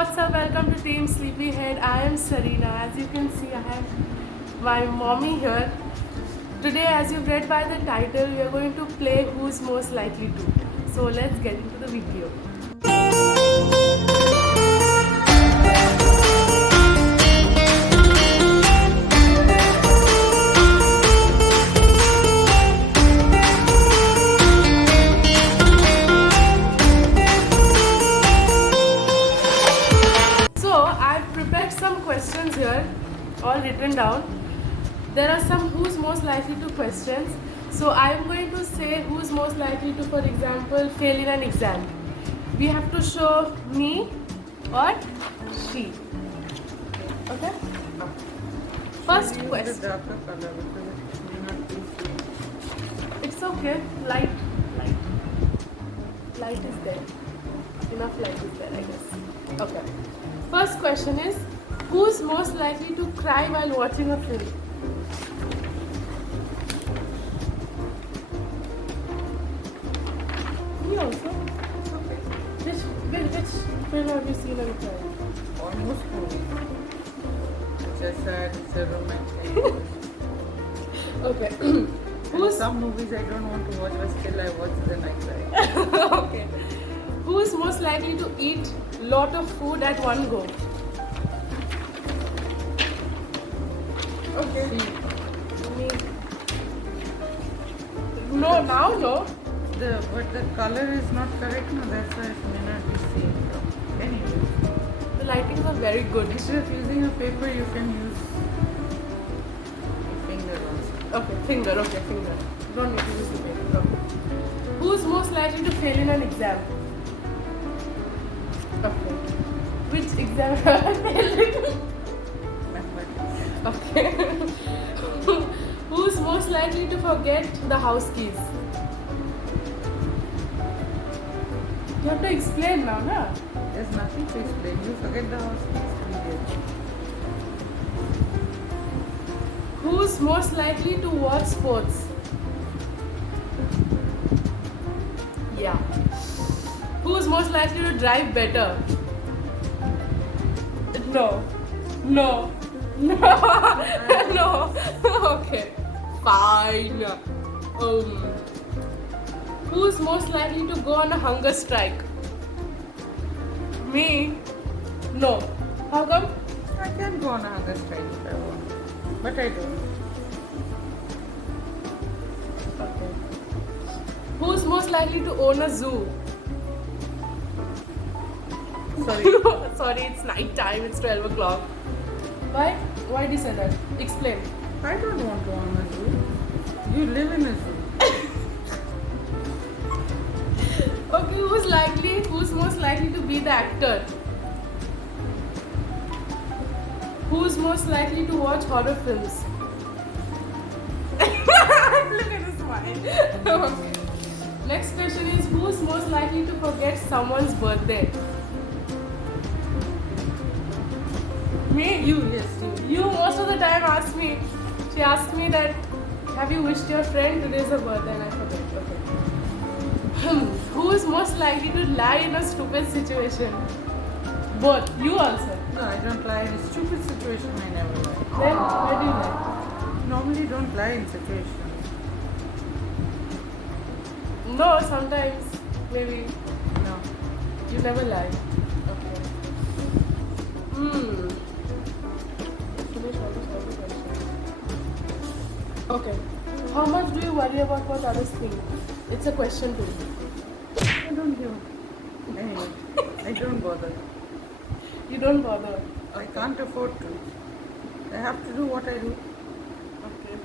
what's up? Welcome to Team Sleepyhead. I am Sarina. As you can see, I have my mommy here. Today, as you've read by the title, we are going to play Who's Most Likely To. So let's get into the video. So I've prepared some questions here, all written down. There are some who's most likely to questions. So I am going to say who's most likely to, for example, fail in an exam. We have to show me or she. Okay? First Use question. the darker color because it may not be seen. It's okay. Light. Light is there. Enough light is there, I guess. Okay. First question is, who's most likely to cry while watching a film? Me also. It's okay. Which film have you seen and cried? Almost movie. It's a sad, it's a romantic. Okay. And Who's some movies I don't want to watch, but still I watch, then I cry. okay? Who's most likely to eat lot of food at one go? Okay. Me. No, now no. But the color is not correct, no, that's why it may not be seen. Anyway, The lightings are very good. instead of using a paper, you can use your finger also. Okay, finger. Okay, finger. Don't need to use the paper. Okay. Who's most likely to fail in an exam? Okay. Which exam have I failed in? Mathematics. Okay. Who's most likely to forget the house keys? You have to explain now, na? There's nothing to explain. You forget the house keys, period. Who's most likely to watch sports? Yeah. Who's most likely to drive better? No. No. No. No. Okay. Fine. Who's most likely to go on a hunger strike? Me? No. How come? I can go on a hunger strike if I want, but I don't. Okay. Who's most likely to own a zoo? Sorry. Sorry, it's night time. It's 12 o'clock. Why? Why did you say that? Explain. I don't want to own a zoo. You live in a zoo. Okay, who's most likely to be the actor? Who's most likely to watch horror films? Look at his smile. Okay. Next question is, who's most likely to forget someone's birthday? Me? Yes, you. You most of the time ask me. She asked me that, have you wished your friend today's her birthday, and I forget. Okay. Who is most likely to lie in a stupid situation? Both. You also. No, I don't lie in a stupid situation. I never lie. Then why do you lie? Normally, don't lie in situations. No, sometimes maybe No. you never lie. Okay. Finish all the questions. Okay. How much do you worry about what others think? It's a question to you. I don't give. Anyway, I don't bother. You don't bother. I can't afford to. I have to do what I do. Okay.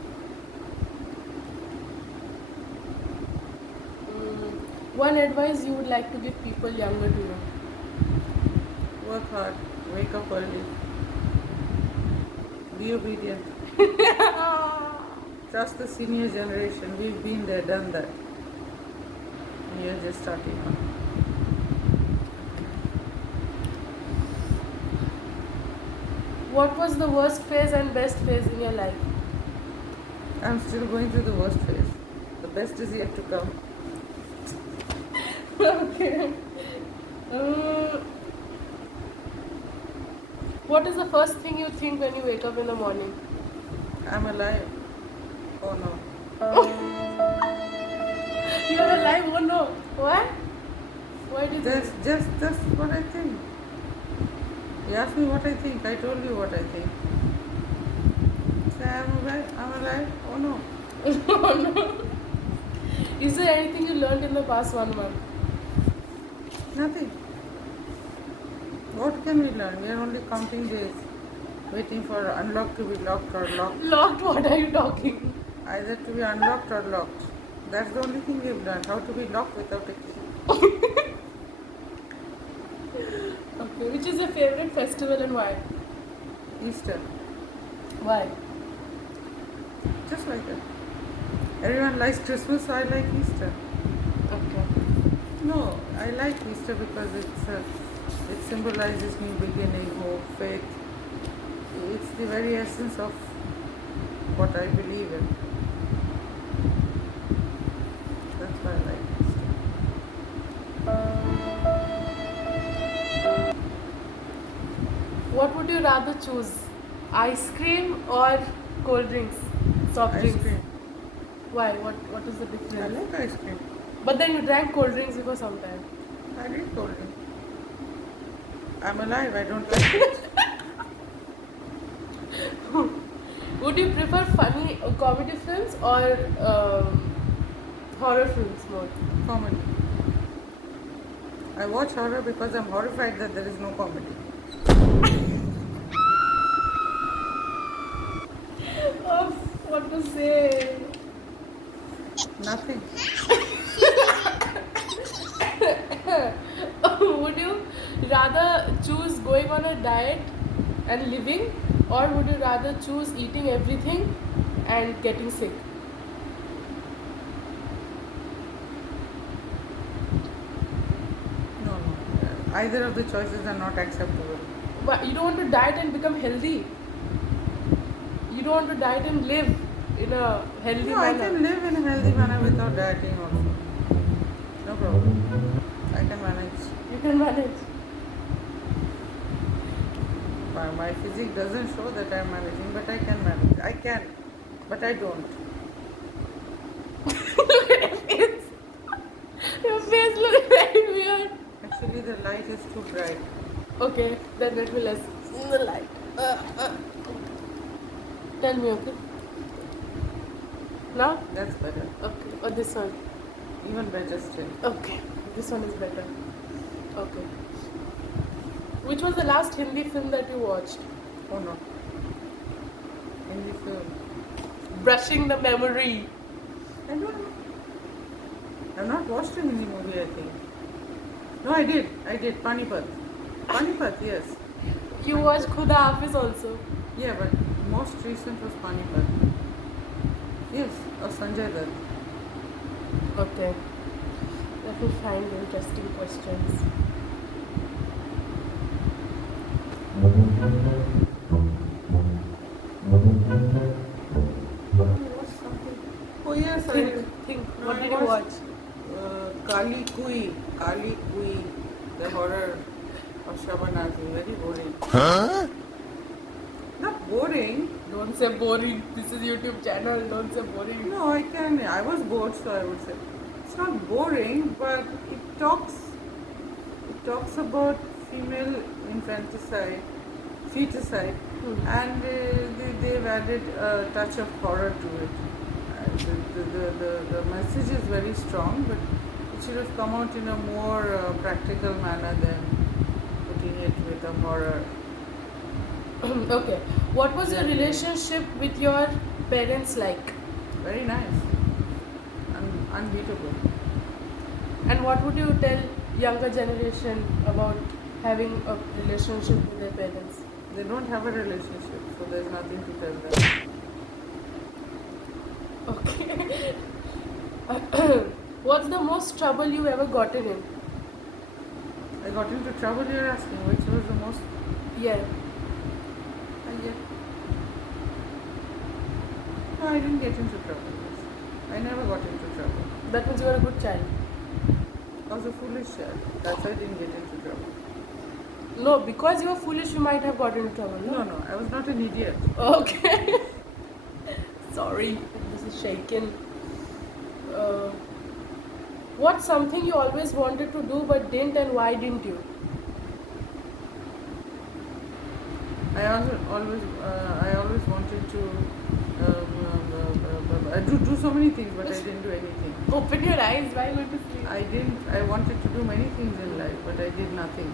One advice you would like to give people younger to you? Work hard. Wake up early. Be obedient. Trust the senior generation. We've been there, done that. And you're just starting out. What was the worst phase and best phase in your life? I'm still going through the worst phase. The best is yet to come. Okay. What is the first thing you think when you wake up in the morning? I'm alive. Oh no. You are alive? Oh no. Why? Why did That's what I think. You asked me what I think. I told you what I think. Say I'm alive. I'm alive. Oh no. Oh no. Is there anything you learned in the past 1 month? Nothing. What can we learn? We are only counting days, waiting for unlocked to be locked or locked. Locked? What are you talking? Either to be unlocked or locked. That's the only thing we've learned. How to be locked without a key. Okay. Which is your favorite festival and why? Easter. Why? Just like that. Everyone likes Christmas, so I like Easter. Okay. No, I like Easter because it symbolizes new beginning, hope, faith. It's the very essence of what I believe in. That's why I like Easter. What would you rather choose? Ice cream or cold drinks? Soft Ice drinks? cream. Why? What is the I difference? like ice cream. But then you drank cold drinks before some time. I did cold drink. I'm alive. I don't like it. Would you prefer funny comedy films or horror films more? Comedy. I watch horror because I'm horrified that there is no comedy. Oh, what to say? Nothing. Would you rather choose going on a diet and living, or would you rather choose eating everything and getting sick? No. Either of the choices are not acceptable. But you don't want to diet and become healthy. You don't want to diet and live in a healthy No, I manner. can live in a healthy manner without dieting also. No problem. I can manage. You can manage. My physique doesn't show that I'm managing, but I can manage. I can, but I don't. Your face looks very weird. Actually, the light is too bright. Okay, then let me lessen the light. Tell me, okay? Now? That's better. Okay. Or this one? Even better still. Okay. This one is better. Okay. Which was the last Hindi film that you watched? Oh no. Hindi film. Brushing the memory. I don't know. I've not watched a Hindi movie, I think. No, I did. Panipat. Panipat, yes. You watched Khuda Hafiz also. Yeah, but most recent was Panipat. Yes, or Sanjay Dutt. Okay. Let me find interesting questions. Oh yes, Think. No, What I did you watch? Kali Kui, the horror of Shaban Azmi. Very boring. Huh? Not boring. Don't say boring. This is YouTube channel. Don't say boring. No, I was bored, so I would say it's not boring, but it talks about female infanticide, feticide, and they've added a touch of horror to it. The message is very strong, but it should have come out in a more practical manner than putting it with a horror. Okay. What was your relationship with your parents like? Very nice, unbeatable. And what would you tell younger generation about having a relationship with their parents? They don't have a relationship, so there's nothing to tell them. Okay. What's the most trouble you ever gotten in? I got into trouble, you're asking, which was the most. Yeah. Yeah. No, I didn't get into trouble. I never got into trouble. That means you were a good child. I was a foolish child. That's why I didn't get into trouble. No, because you were foolish, you might have got into trouble. No, no, I was not an idiot. Okay. Sorry, this is shaken. Uh, what's something you always wanted to do but didn't, and why didn't you? I always wanted to do so many things, but I didn't do anything. Open your eyes, why go to sleep? I wanted to do many things in life, but I did nothing.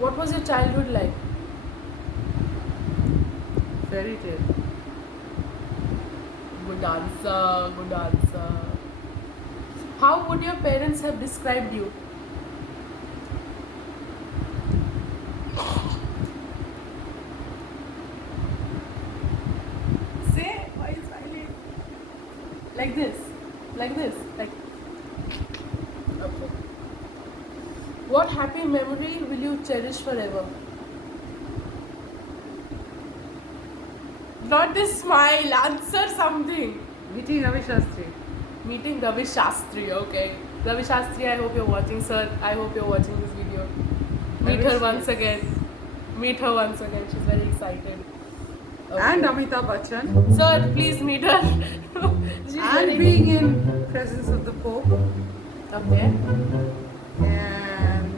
What was your childhood like? Fairy tale. Good answer, good answer. How would your parents have described you? Say, why is smiling? Like this, like this, like. Okay. What happy memory will you cherish forever? Not this smile, answer something. Meeting Ravi Shastri. Meeting Ravi Shastri, okay. Ravi Shastri, I hope you're watching, sir. I hope you're watching this video. Meet her once again. Meet her once again. She's very excited. Okay. And Amitabh Bachchan. Sir, please meet her. She's And being in presence of the Pope. Okay. And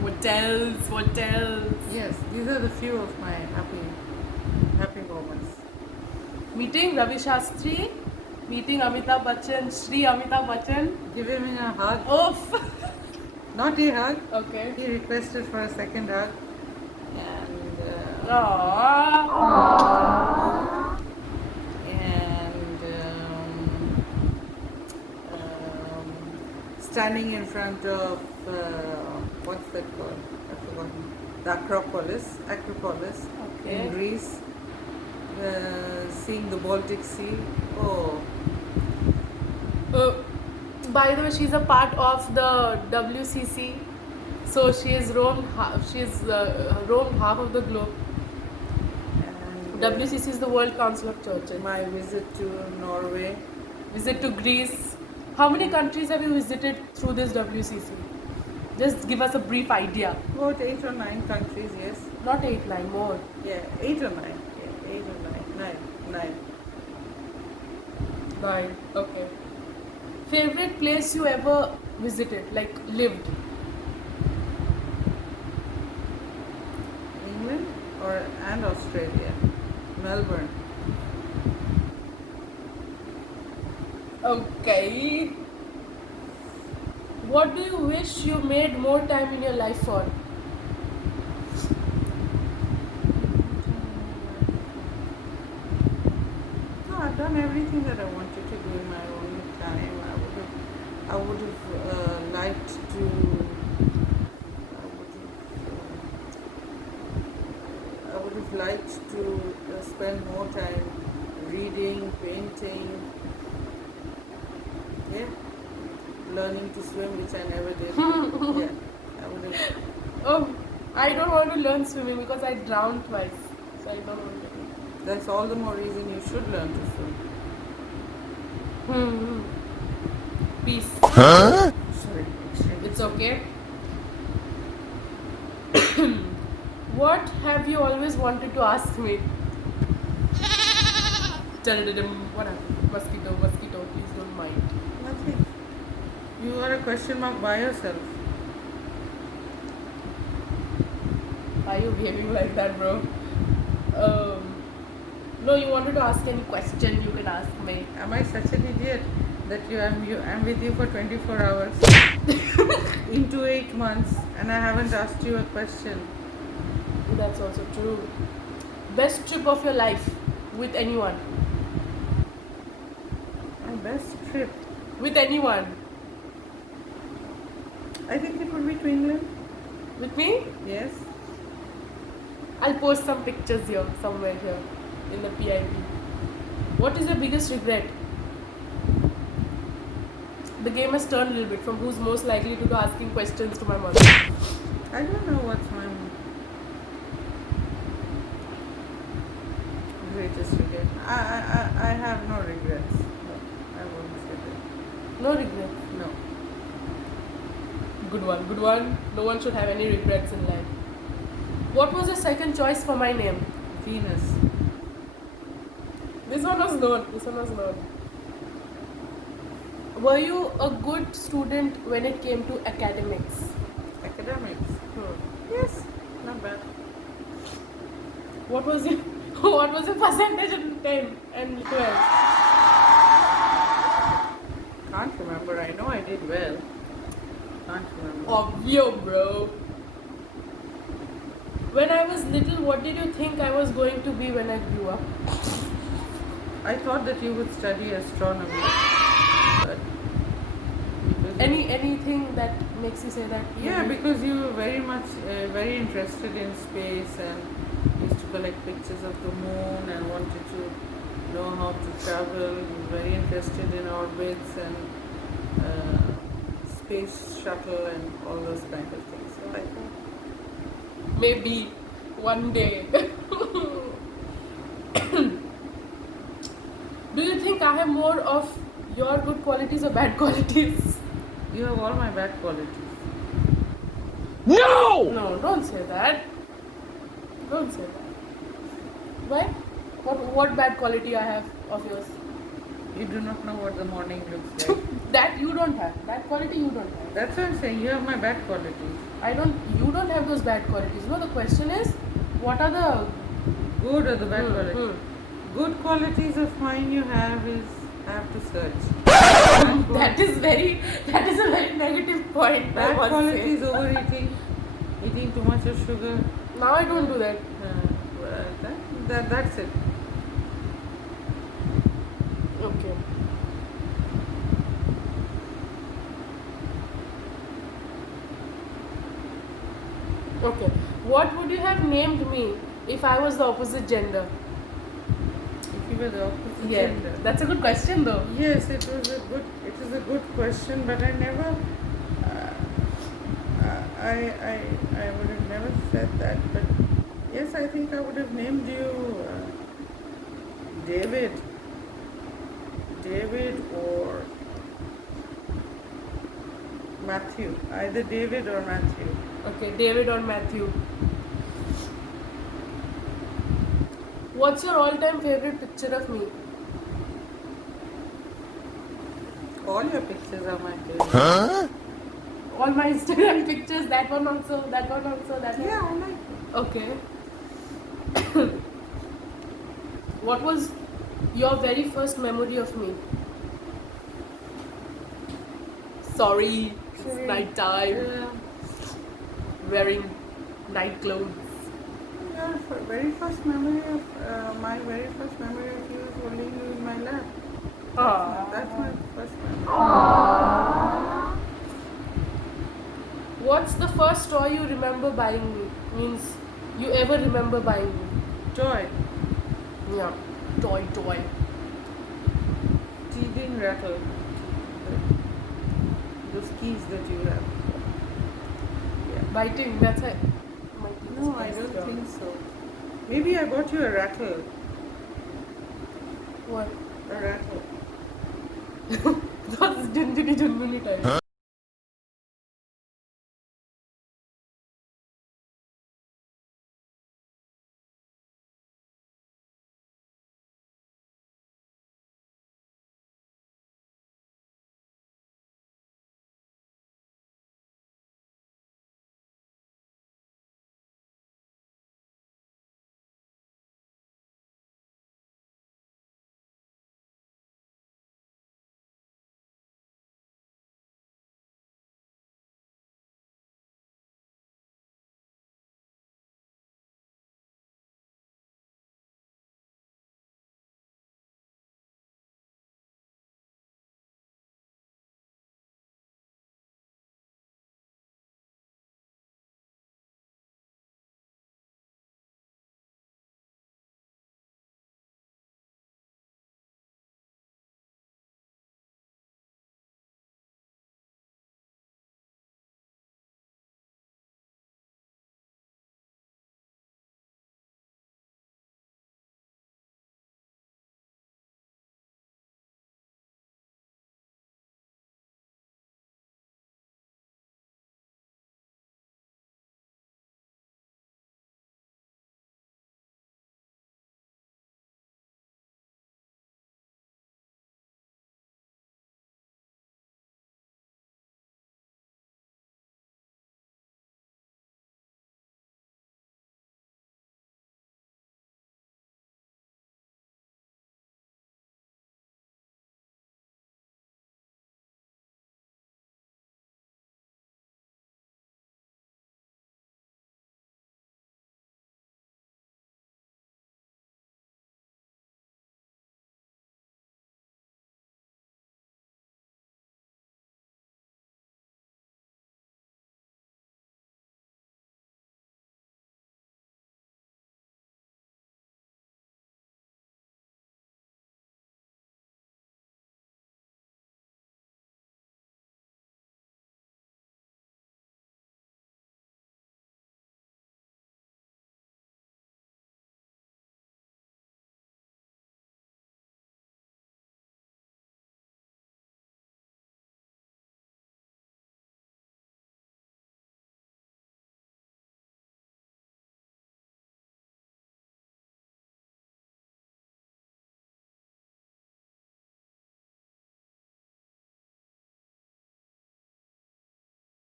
What else? What else? yes, these are the few of my happy moments. Meeting Ravi Shastri. Meeting Amitabh Bachchan. Shri Amitabh Bachchan. Give him a hug. Oof. Not a hug. Okay. He requested for a second hug. And Aww. standing in front of what's that called? I've forgotten. The Acropolis Okay. in Greece. Seeing the Baltic Sea. Oh, By the way, she's a part of the WCC, so she has roamed. She's roamed half of the globe. and WCC is the World Council of Churches. my visit to Norway. Visit to Greece. How many countries have you visited through this WCC? Just give us a brief idea. About 8 or 9 countries, yes. Not 8, 9 more. Yeah, 8 or 9. Yeah, 8 or 9. 9. Right. Okay. Favorite place you ever visited, like lived? England and Australia. Melbourne. Okay. What do you wish you made more time in your life for? No, I've done everything that I wanted to do in my own time. I would have liked to. I would have liked to spend more time reading, painting. Yeah, learning to swim, which I never did. Yeah, I would have. Oh, I don't want to learn swimming because I drowned twice. So I don't want to. That's all the more reason you should learn to swim. Peace. Sorry, It's okay. What have you always wanted to ask me? What happened? Mosquito, please don't mind. nothing. You are a question mark by yourself. Why are you behaving like that, bro? No, you wanted to ask any question, you can ask me. Am I such an idiot that I'm with you for 24 hours into 8 months and I haven't asked you a question? That's also true. Best trip of your life with anyone? My best trip. With anyone? I think it would be to England. With me? Yes. I'll post some pictures here, somewhere here, in the PIP. What is your biggest regret? The game has turned a little bit from who's most likely to do asking questions to my mother. I don't know what's my greatest regret. I have no regrets. No regrets. No. Good one, good one. No one should have any regrets in life. What was your second choice for my name? Venus. This one was known. This one was known. Were you a good student when it came to academics? Academics. Hmm. Yes. Not bad. What was your what was your percentage in 10 and 12? Can't remember. I know I did well. Can't remember. Obvio, bro. When I was little, what did you think I was going to be when I grew up? I thought that you would study astronomy. But because Anything that makes you say that? yeah, because you were very much very interested in space and used to collect pictures of the moon and wanted to know how to travel. Very interested in orbits and space shuttle and all those kind of things. So I thought, Maybe one day. Do you think I have more of your good qualities or bad qualities? you have all my bad qualities. No! No, don't say that. Don't say that. Why? What bad quality I have of yours? You do not know what the morning looks like. That you don't have. That quality you don't have. That's what I'm saying. You have my bad qualities. You don't have those bad qualities. No, the question is, what are the Good or the bad Hmm, qualities? Good qualities of mine you have is I have to search. that is a very negative point. I Bad must quality is say. overeating, eating too much of sugar. Now I don't do that. That's it. Okay. Okay. What would you have named me if I was the opposite gender? If you were the opposite gender. That's a good question though. Yes, it is a good question, but I never. I would have never said that, but yes, I think I would have named you David. David or Matthew. Either David or Matthew. Okay, David or Matthew. What's your all-time favorite picture of me? All your pictures are my favorite. Huh? All my Instagram pictures, that one also, that one also, that one. Yeah, I like it. Okay. What was your very first memory of me? Sorry, it's Sorry. night time. Yeah. Wearing night clothes. Yeah, very first memory of my very first memory of you is holding you in my lap. That's my first memory. What's the first toy you remember buying me? Means you ever remember buying me? Toy. Yeah, toy. Teething rattle. Those keys that you have. Yeah. Biting, that's it. No, I don't think so. Maybe I bought you a rattle. What? A rattle. That's Junjuni type.